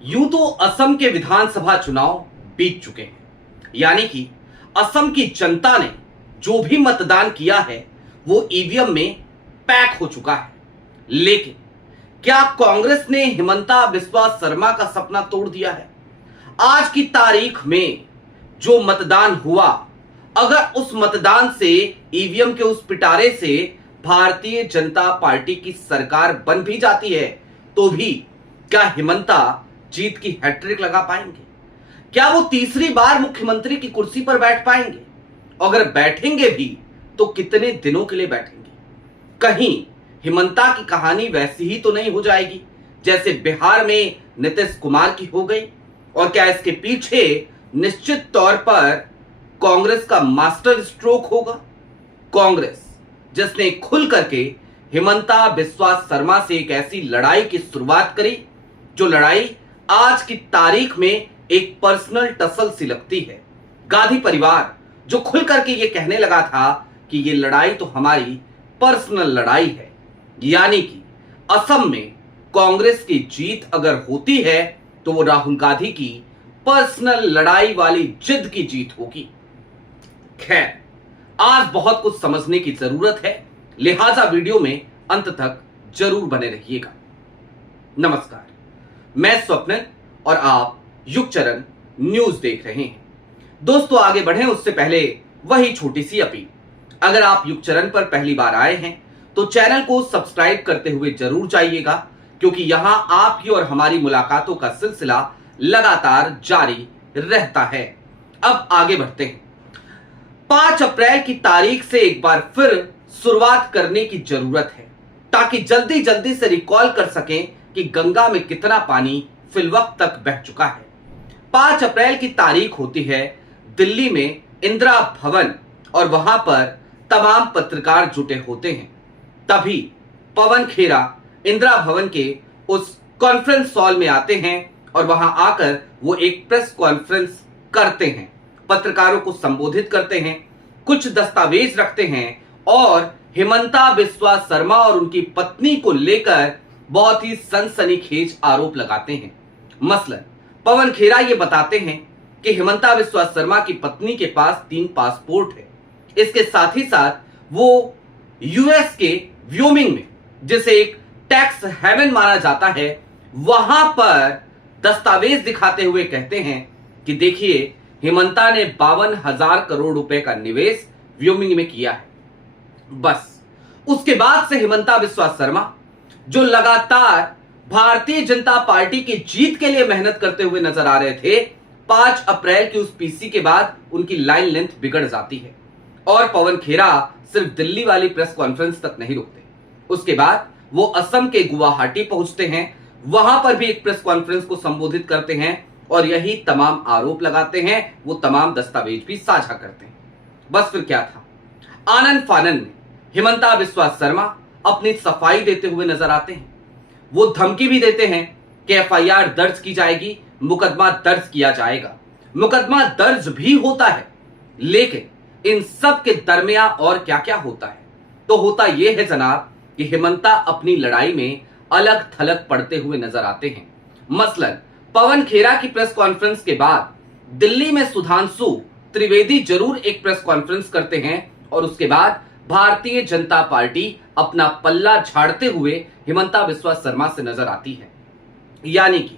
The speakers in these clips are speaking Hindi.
यूं तो असम के विधानसभा चुनाव बीत चुके हैं, यानी कि असम की जनता ने जो भी मतदान किया है वो ईवीएम में पैक हो चुका है। लेकिन क्या कांग्रेस ने हिमंता बिस्वा शर्मा का सपना तोड़ दिया है? आज की तारीख में जो मतदान हुआ, अगर उस मतदान से ईवीएम के उस पिटारे से भारतीय जनता पार्टी की सरकार बन भी जाती है तो भी क्या हिमंता जीत की हैट्रिक लगा पाएंगे? क्या वो तीसरी बार मुख्यमंत्री की कुर्सी पर बैठ पाएंगे? अगर बैठेंगे भी तो कितने दिनों के लिए बैठेंगे? कहीं हिमंता की कहानी वैसी ही तो नहीं हो जाएगी जैसे बिहार में नीतीश कुमार की हो गई? और क्या इसके पीछे निश्चित तौर पर कांग्रेस का मास्टर स्ट्रोक होगा? कांग्रेस जिसने खुल करके हिमंता बिस्वा शर्मा से एक ऐसी लड़ाई की शुरुआत करी, जो लड़ाई आज की तारीख में एक पर्सनल टसल सी लगती है। गांधी परिवार जो खुल करके ये कहने लगा था कि ये लड़ाई तो हमारी पर्सनल लड़ाई है, यानी कि असम में कांग्रेस की जीत अगर होती है तो वो राहुल गांधी की पर्सनल लड़ाई वाली जिद की जीत होगी। खैर, आज बहुत कुछ समझने की जरूरत है, लिहाजा वीडियो में अंत तक जरूर बने रहिएगा। नमस्कार, मैं स्वप्निल और आप युगचरण न्यूज देख रहे हैं। दोस्तों, आगे बढ़ें उससे पहले वही छोटी सी अपील, अगर आप युगचरण पर पहली बार आए हैं तो चैनल को सब्सक्राइब करते हुए जरूर जाइएगा, क्योंकि यहां आपकी और हमारी मुलाकातों का सिलसिला लगातार जारी रहता है। अब आगे बढ़ते हैं। 5 अप्रैल की तारीख से एक बार फिर शुरुआत करने की जरूरत है, ताकि जल्दी जल्दी से रिकॉल कर सकें कि गंगा में कितना पानी फिलवक्त तक बह चुका है। 5 अप्रैल की तारीख होती है दिल्ली में इंदिरा भवन, और वहां पर तमाम पत्रकार जुटे होते हैं। तभी पवन खेरा इंदिरा भवन के उस कॉन्फ्रेंस हॉल में आते हैं और वहां आकर वो एक प्रेस कॉन्फ्रेंस करते हैं, पत्रकारों को संबोधित करते हैं, कुछ दस्तावेज रखते हैं और हिमंता बिस्वा शर्मा और उनकी पत्नी को लेकर बहुत ही सनसनीखेज आरोप लगाते हैं। मसलन पवन खेरा ये बताते हैं कि हिमंता बिस्वा शर्मा की पत्नी के पास 3 पासपोर्ट है। इसके साथ ही साथ वो यूएस के व्योमिंग में, जिसे एक टैक्स हेवन माना जाता है, वहां पर दस्तावेज दिखाते हुए कहते हैं कि देखिए, हिमंता ने 52,000 करोड़ रुपए का निवेश व्योमिंग में किया है। बस उसके बाद से हिमंता बिस्वा शर्मा, जो लगातार भारतीय जनता पार्टी की जीत के लिए मेहनत करते हुए नजर आ रहे थे, 5 अप्रैल की उस पीसी के बाद उनकी लाइन लेंथ बिगड़ जाती है और पवन खेरा सिर्फ दिल्ली वाली प्रेस कॉन्फ्रेंस तक नहीं रुकते। उसके बाद वो असम के गुवाहाटी पहुंचते हैं, वहां पर भी एक प्रेस कॉन्फ्रेंस को संबोधित करते हैं और यही तमाम आरोप लगाते हैं, वो तमाम दस्तावेज भी साझा करते हैं। बस फिर क्या था, आनन फानन में हिमंता बिस्वा शर्मा अपनी सफाई देते हुए नजर आते हैं। वो धमकी भी देते हैं कि एफआईआर दर्ज की जाएगी, मुकदमा दर्ज किया जाएगा। मुकदमा दर्ज भी होता है, लेकिन इन सब के दरमियान और क्या क्या होता है? तो होता यह है जनाब कि हिमंता अपनी लड़ाई में अलग थलग पड़ते हुए नजर आते हैं। मसलन पवन खेरा की प्रेस कॉन्फ्रेंस के बाद दिल्ली में सुधांशु त्रिवेदी जरूर एक प्रेस कॉन्फ्रेंस करते हैं और उसके बाद भारतीय जनता पार्टी अपना पल्ला झाड़ते हुए हिमंता बिस्वा शर्मा से नजर आती है। यानी कि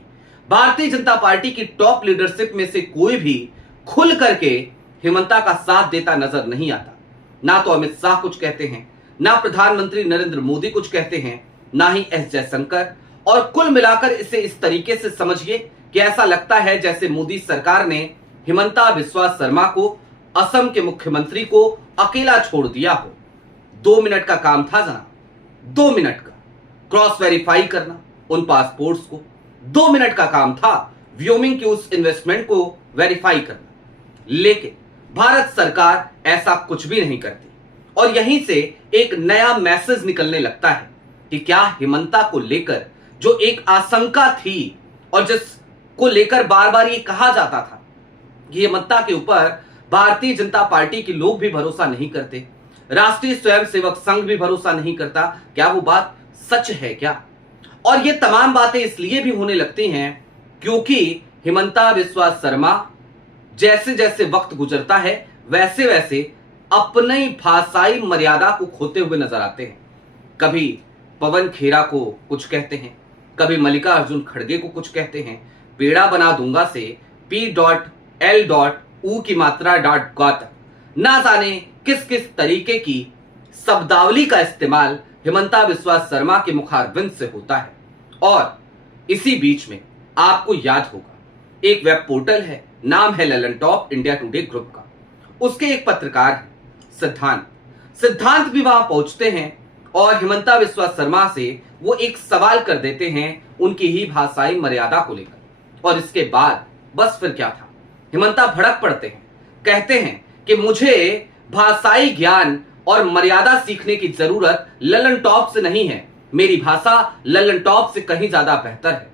भारतीय जनता पार्टी की टॉप लीडरशिप में से कोई भी खुल करके हिमंता का साथ देता नजर नहीं आता। ना तो अमित शाह कुछ कहते हैं, ना प्रधानमंत्री नरेंद्र मोदी कुछ कहते हैं, ना ही एस जयशंकर। और कुल मिलाकर इसे इस तरीके से समझिए कि ऐसा लगता है जैसे मोदी सरकार ने हिमंता बिस्वा शर्मा को, असम के मुख्यमंत्री को अकेला छोड़ दिया हो। 2 मिनट का काम था जनाब, 2 मिनट का क्रॉस वेरीफाई करना उन पासपोर्ट्स को, 2 मिनट का काम था व्योमिंग की उस इन्वेस्टमेंट को वेरीफाई करना। लेकिन भारत सरकार ऐसा कुछ भी नहीं करती और यहीं से एक नया मैसेज निकलने लगता है कि क्या हिमंता को लेकर जो एक आशंका थी और जिसको लेकर बार बार ये कहा जाता था कि हिमंता के ऊपर भारतीय जनता पार्टी के लोग भी भरोसा नहीं करते, राष्ट्रीय स्वयंसेवक संघ भी भरोसा नहीं करता, क्या वो बात सच है क्या? और ये तमाम बातें इसलिए भी होने लगती हैं क्योंकि हिमंता बिस्वा शर्मा जैसे जैसे वक्त गुजरता है वैसे वैसे अपनी भाषाई मर्यादा को खोते हुए नजर आते हैं। कभी पवन खेरा को कुछ कहते हैं, कभी मल्लिका अर्जुन खड़गे को कुछ कहते हैं। पेड़ा बना दूंगा से P.L.U की मात्रा .ग तक ना जाने किस किस तरीके की शब्दावली का इस्तेमाल हिमंता बिस्वा शर्मा के मुखारबिंद से होता है। और इसी बीच में आपको याद होगा एक वेब पोर्टल है, नाम है Lalan top India today group का। उसके एक पत्रकार हैं सिद्धांत भी वहां पहुंचते हैं और हिमंता बिस्वा शर्मा से वो एक सवाल कर देते हैं उनकी ही भाषाई मर्यादा को लेकर। और इसके बाद बस फिर क्या था, हिमंता भड़क पड़ते हैं, कहते हैं कि मुझे भाषाई ज्ञान और मर्यादा सीखने की जरूरत ललन टॉप से नहीं है, मेरी भाषा ललन टॉप से कहीं ज्यादा बेहतर है।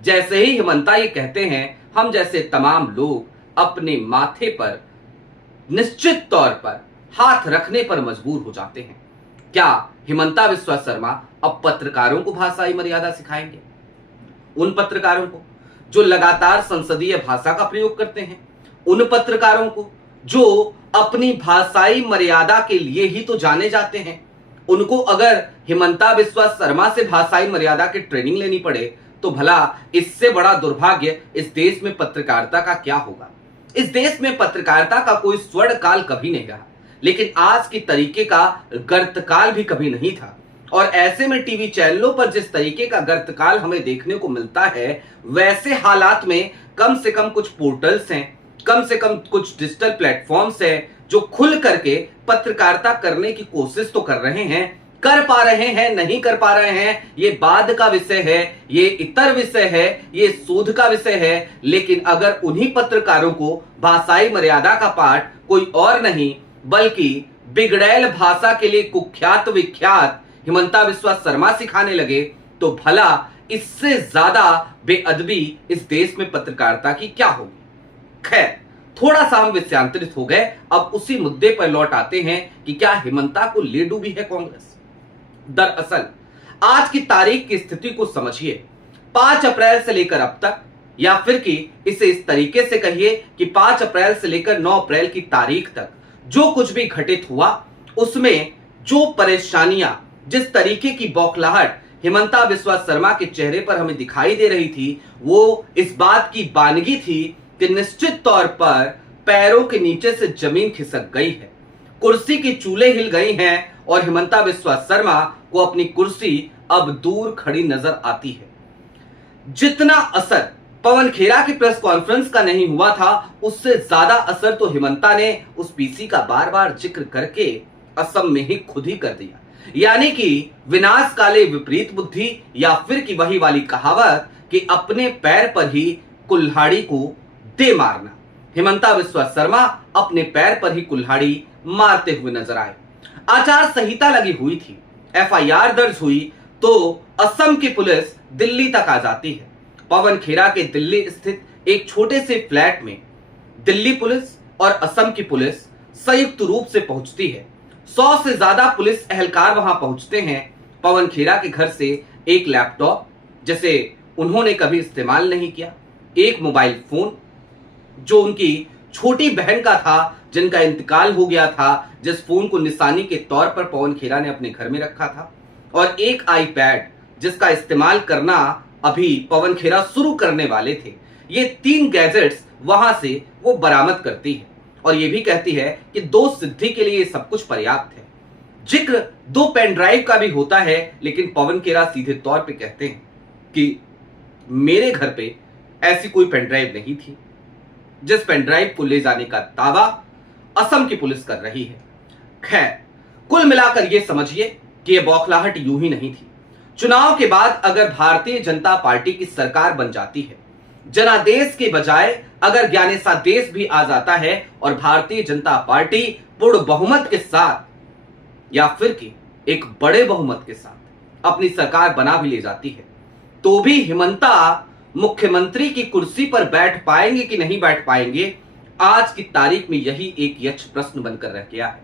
जैसे ही हिमंता ये कहते हैं, हम जैसे तमाम लोग अपने माथे पर निश्चित तौर पर हाथ रखने पर मजबूर हो जाते हैं। क्या हिमंता बिस्वा शर्मा अब पत्रकारों को भाषाई मर्यादा सिखाएंगे? उन पत्रकारों को जो लगातार संसदीय भाषा का प्रयोग करते हैं, उन पत्रकारों को जो अपनी भाषाई मर्यादा के लिए ही तो जाने जाते हैं, उनको अगर हिमंता बिस्वा शर्मा से भाषाई मर्यादा की ट्रेनिंग लेनी पड़े तो भला इससे बड़ा दुर्भाग्य इस देश में पत्रकारिता का क्या होगा। इस देश में पत्रकारिता का कोई स्वर्ण काल कभी नहीं रहा, लेकिन आज की तरीके का गर्तकाल भी कभी नहीं था। और ऐसे में टीवी चैनलों पर जिस तरीके का गर्तकाल हमें देखने को मिलता है, वैसे हालात में कम से कम कुछ पोर्टल्स हैं, कम से कम कुछ डिजिटल प्लेटफॉर्म्स हैं जो खुल करके पत्रकारिता करने की कोशिश तो कर रहे हैं। कर पा रहे हैं नहीं कर पा रहे हैं ये बाद का विषय है, ये इतर विषय है, ये शोध का विषय है। लेकिन अगर उन्हीं पत्रकारों को भाषाई मर्यादा का पाठ कोई और नहीं बल्कि बिगड़ैल भाषा के लिए कुख्यात विख्यात हिमंता बिस्वा शर्मा सिखाने लगे तो भला इससे ज्यादा बेअदबी इस देश में पत्रकारिता की क्या होगी। खैर, थोड़ा सा हम विषयांतरित हो गए, अब उसी मुद्दे पर लौट आते हैं कि क्या हिमंता को ले डूबी है कांग्रेस। दरअसल आज की तारीख की स्थिति को समझिए। 5 अप्रैल से लेकर अब तक, या फिर कि इसे इस तरीके से कहिए कि 5 अप्रैल से लेकर 9 अप्रैल की तारीख तक जो कुछ भी घटित हुआ, उसमें जो परेशानियां, जिस तरीके की बौखलाहट हिमंता बिस्वा शर्मा के चेहरे पर हमें दिखाई दे रही थी, वो इस बात की बानगी थी कि निश्चित तौर पर पैरों के नीचे से जमीन खिसक गई है, कुर्सी की चूल्हे हिल गई हैं और हिमंता बिस्वा शर्मा को अपनी कुर्सी अब दूर खड़ी नजर आती है। जितना असर पवन खेरा की प्रेस कॉन्फ्रेंस का नहीं हुआ था, उससे ज्यादा असर तो हिमंता ने उस पीसी का बार बार जिक्र करके असम में ही खुद ही कर दिया। यानी कि विनाश काले विपरीत बुद्धि, या फिर कि वही वाली कहावत कि अपने पैर पर ही कुल्हाड़ी को दे मारना। हिमंता बिस्वा शर्मा अपने पैर पर ही कुल्हाड़ी मारते हुए नजर आए। आचार संहिता लगी हुई थी, FIR दर्ज हुई तो असम की पुलिस दिल्ली तक आ जाती है। पवन खेरा के दिल्ली स्थित एक छोटे से फ्लैट में दिल्ली पुलिस और असम की पुलिस संयुक्त रूप से पहुंचती है। 100 से ज्यादा पुलिस एहलकार वहां पहुंचते हैं। पवन खेरा के घर से एक लैपटॉप जिसे उन्होंने कभी इस्तेमाल नहीं किया, एक मोबाइल फोन जो उनकी छोटी बहन का था, जिनका इंतकाल हो गया था, जिस फोन को निशानी के तौर पर पवन खेरा ने अपने घर में रखा था, और एक आईपैड जिसका इस्तेमाल करना अभी पवन खेरा शुरू करने वाले थे। ये 3 गैजेट्स वहां से वो बरामद करती है और ये भी कहती है कि दोस्त सिद्धि के लिए सब कुछ पर्याप्त है। जिक्र 2 पेन ड्राइव का भी होता है, लेकिन पवन खेरा सीधे तौर पे कहते हैं कि मेरे घर पे ऐसी कोई पेन ड्राइव नहीं थी। जिस पेन ड्राइव को ले जाने का दावा असम की पुलिस कर रही है। खैर, कुल मिलाकर यह समझिए कि यह बौखलाहट यूं ही नहीं थी। चुनाव के बाद अगर भारतीय जनता पार्टी की सरकार बन जाती है, जनादेश के बजाय अगर ज्ञानेशादेश भी आ जाता है और भारतीय जनता पार्टी पूर्ण बहुमत के साथ या फिर कि एक बड़े बहुमत के साथ अपनी सरकार बना भी ले जाती है, तो भी हिमंता मुख्यमंत्री की कुर्सी पर बैठ पाएंगे कि नहीं बैठ पाएंगे, आज की तारीख में यही एक यक्ष प्रश्न बनकर रह गया है।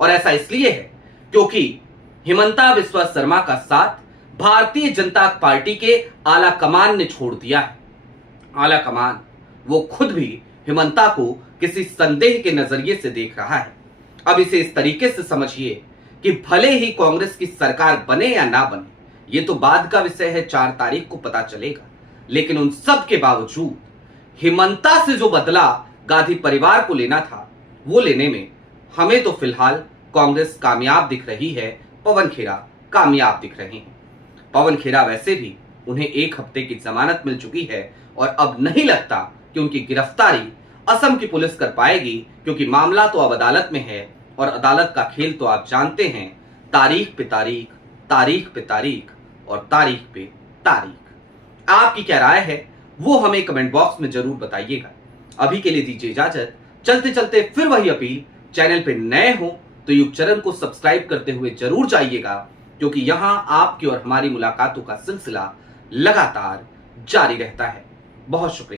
और ऐसा इसलिए है क्योंकि हिमंता बिस्वा शर्मा का साथ भारतीय जनता पार्टी के आला कमान ने छोड़ दिया है। आला कमान वो खुद भी हिमंता को किसी संदेह के नजरिए से देख रहा है। अब इसे इस तरीके से समझिए कि भले ही कांग्रेस की सरकार बने या ना बने, ये तो बाद का विषय है, 4 तारीख को पता चलेगा। लेकिन उन सब के बावजूद हिमंता से जो बदला गांधी परिवार को लेना था, वो लेने में हमें तो फिलहाल कांग्रेस कामयाब दिख रही है, पवन खेरा कामयाब दिख रहे हैं। पवन खेरा वैसे भी उन्हें 1 हफ्ते की जमानत मिल चुकी है और अब नहीं लगता कि उनकी गिरफ्तारी असम की पुलिस कर पाएगी, क्योंकि मामला तो अब अदालत में है और अदालत का खेल तो आप जानते हैं, तारीख पे तारीख, तारीख पे तारीख और तारीख पे तारीख। आपकी क्या राय है वो हमें कमेंट बॉक्स में जरूर बताइएगा। अभी के लिए दीजिए इजाजत। चलते चलते फिर वही अपील, चैनल पे नए हो तो युग चरण को सब्सक्राइब करते हुए जरूर जाइएगा, क्योंकि यहां आपकी और हमारी मुलाकातों का सिलसिला लगातार जारी रहता है। बहुत शुक्रिया।